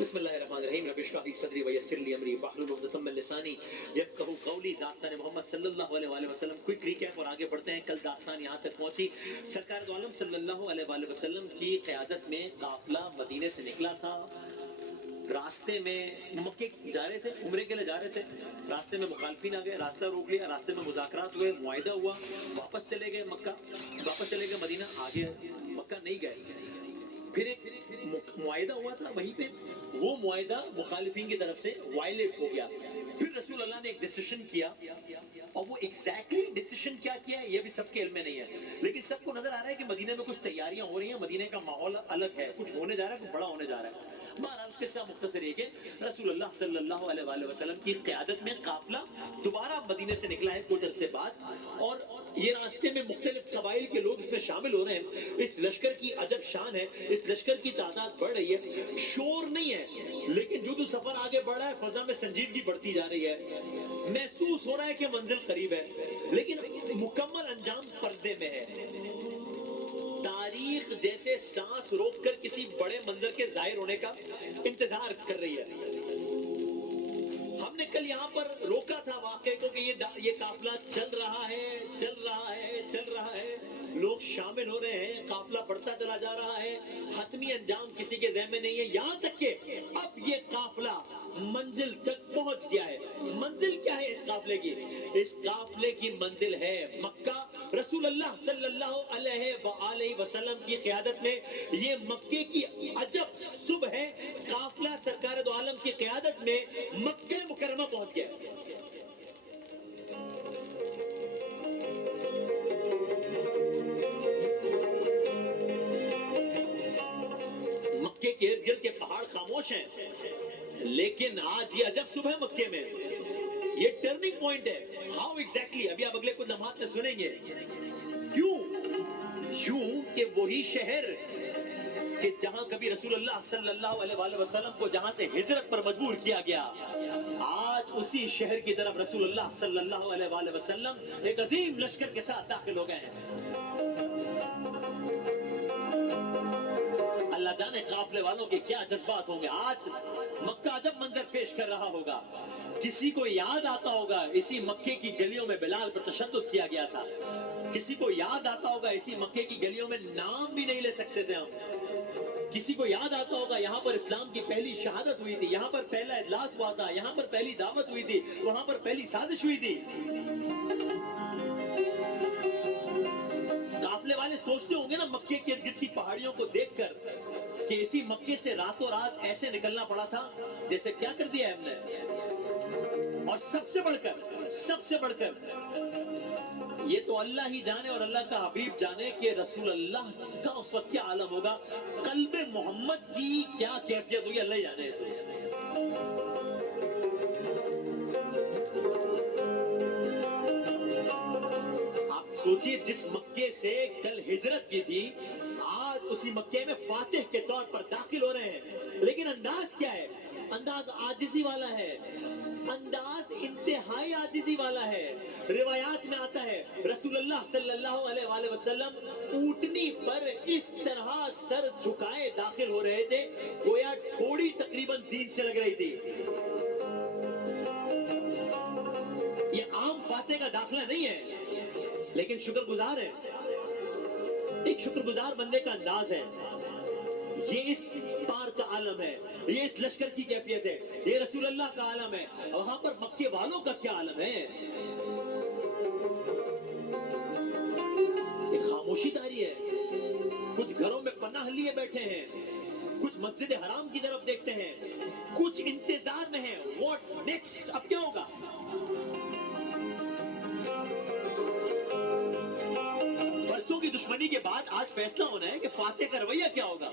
بسم اللہ الرحمن الرحیم رب اشرح لی صدری ویسر لی امری واحلل عقدۃ من لسانی یفقہوا قولی. داستان محمد صلی اللہ علیہ وآلہ وسلم کوئک ریکیپ اور آگے بڑھتے ہیں. کل داستان یہاں تک پہنچی سرکار دو عالم صلی اللہ علیہ وآلہ وسلم کی قیادت میں قافلہ مدینے سے نکلا تھا. راستے میں مکے جا رہے تھے, عمرے کے لیے جا رہے تھے. راستے میں مخالفین آ گئے, راستہ روک لیا. راستے میں مذاکرات ہوئے, معاہدہ ہوا, واپس چلے گئے مکہ, واپس چلے گئے مدینہ. آگے مکہ نہیں گئے. پھر ایک معاہدہ ہوا تھا وہیں پہ, وہ معاہدہ مخالفین کی طرف سے وائلیٹ ہو گیا. پھر رسول اللہ نے ایک ڈیسیشن کیا, اور وہ ایگزیکٹلی ڈیسیشن کیا کیا ہے یہ بھی سب کے علم میں نہیں ہے, لیکن سب کو نظر آ رہا ہے کہ مدینے میں کچھ تیاریاں ہو رہی ہیں, مدینے کا ماحول الگ ہے, کچھ ہونے جا رہا ہے, کچھ بڑا ہونے جا رہا ہے. بہرحال قصہ مختصر یہ کہ رسول اللہ صلی اللہ علیہ وآلہ وسلم کی قیادت میں قافلہ دوبارہ مدینے سے نکلا ہے کچھ عرصے بعد, اور یہ راستے میں مختلف قبائل کے لوگ اس میں شامل ہو رہے ہیں. اس لشکر کی عجب شان ہے, اس لشکر کی تعداد بڑھ رہی ہے, شور نہیں ہے, لیکن جو سفر آگے بڑھ رہا ہے فضا میں سنجیدگی بڑھتی جا رہی ہے. محسوس ہو رہا ہے کہ منزل قریب ہے, لیکن مکمل انجام پردے میں ہے. تاریخ جیسے سانس روک کر کسی بڑے منظر کے ظاہر ہونے کا انتظار کر رہی ہے. ہم نے کل یہاں پر روکا تھا واقعے کو کہ یہ قافلہ چل رہا ہے, چل رہا ہے, چل رہا ہے, لوگ شامل ہو رہے ہیں, قافلہ بڑھتا چلا جا رہا ہے, حتمی انجام کسی کے ذہن میں نہیں ہے, یہاں تک کہ اب یہ قافلہ منزل تک پہنچ گیا ہے. منزل کیا ہے اس قافلے کی؟ اس قافلے کی منزل ہے مکہ. رسول اللہ صلی اللہ علیہ وآلہ وسلم کی قیادت میں یہ مکے کی عجب صبح ہے. قافلہ سرکار دو عالم کی قیادت میں مکہ مکرمہ پہنچ گیا. مکے کے ارد گرد کے پہاڑ خاموش ہیں, لیکن آج یہ عجب صبح ہے مکے میں. یہ ٹرننگ پوائنٹ ہے. ہاؤ ایگزیکٹلی ابھی آپ اگلے کچھ لمحات میں سنیں گے. کیوں؟ یوں کہ وہی شہر کہ جہاں کبھی رسول اللہ صلی اللہ علیہ وآلہ وسلم کو جہاں سے ہجرت پر مجبور کیا گیا, آج اسی شہر کی طرف رسول اللہ صلی اللہ علیہ وآلہ وسلم ایک عظیم لشکر کے ساتھ داخل ہو گئے ہیں. اللہ جانے قافلے والوں کے کیا جذبات ہوں گے. آج مکہ عجب منظر پیش کر رہا ہوگا. کسی کو یاد آتا ہوگا اسی مکے کی گلیوں میں بلال پر تشدد کیا گیا تھا. کسی کو یاد آتا ہوگا اسی مکے کی گلیوں میں نام بھی نہیں لے سکتے تھے ہم. کسی کو یاد آتا ہوگا یہاں پر اسلام کی پہلی شہادت ہوئی تھی, یہاں پر پہلا اجلاس ہوا تھا, یہاں پر پہلی دعوت ہوئی تھی, وہاں پر پہلی سازش ہوئی تھی. قافلے والے سوچتے ہوں گے نا مکے کے ارد گرد کی پہاڑیوں کو دیکھ کر کہ اسی مکے سے راتوں رات ایسے نکلنا پڑا تھا جیسے کیا کر دیا ہے ہم نے. اور سب سے بڑھ کر یہ تو اللہ ہی جانے اور اللہ کا حبیب جانے کہ رسول اللہ کا اس وقت کیا عالم ہوگا, قلب محمد کی کیا کیفیت ہوگی, اللہ ہی جانے. آپ سوچئے جس مکے سے کل ہجرت کی تھی, آج اسی مکے میں فاتح کے طور پر داخل ہو رہے ہیں, لیکن انداز کیا ہے؟ انداز عاجزی والا ہے, انداز انتہائی عاجزی والا ہے. روایات میں آتا ہے رسول اللہ صلی اللہ علیہ وآلہ وسلم اونٹنی پر اس طرح سر جھکائے داخل ہو رہے تھے گویا تھوڑی تقریباً زین سے لگ رہی تھی. یہ عام فاتح کا داخلہ نہیں ہے, لیکن شکر گزار ہے, ایک شکر گزار بندے کا انداز ہے. یہ اس پار کا عالم ہے, یہ اس لشکر کی کیفیت ہے, یہ رسول اللہ کا عالم ہے. وہاں پر مکے والوں کا کیا عالم ہے؟ ایک خاموشی تاری ہے. کچھ گھروں میں پناہ لیے بیٹھے ہیں, کچھ مسجد حرام کی طرف دیکھتے ہیں, کچھ انتظار میں ہیں. واٹ نیکسٹ, اب کیا ہوگا؟ برسوں کی دشمنی کے بعد آج فیصلہ ہونا ہے کہ فاتح کا رویہ کیا ہوگا.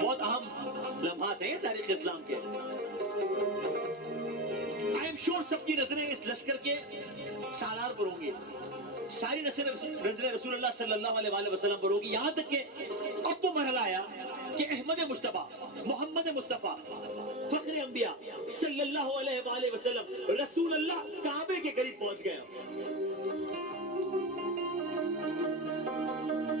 بہت اہم لمحات ہیں تاریخ اسلام کے. آئی ایم شور سب کی نظریں اس لشکر کے سالار پر ہوں گی, ساری نظریں رسول اللہ صلی اللہ علیہ وآلہ وسلم پر ہوگی, یہاں تک کہ اب وہ مرحلہ آیا کہ احمد مصطفیٰ, محمد مصطفیٰ, فخر انبیاء صلی اللہ علیہ وآلہ وسلم رسول اللہ کعبے کے قریب پہنچ گئے.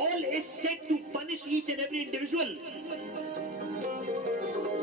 All is set to punish each and every individual.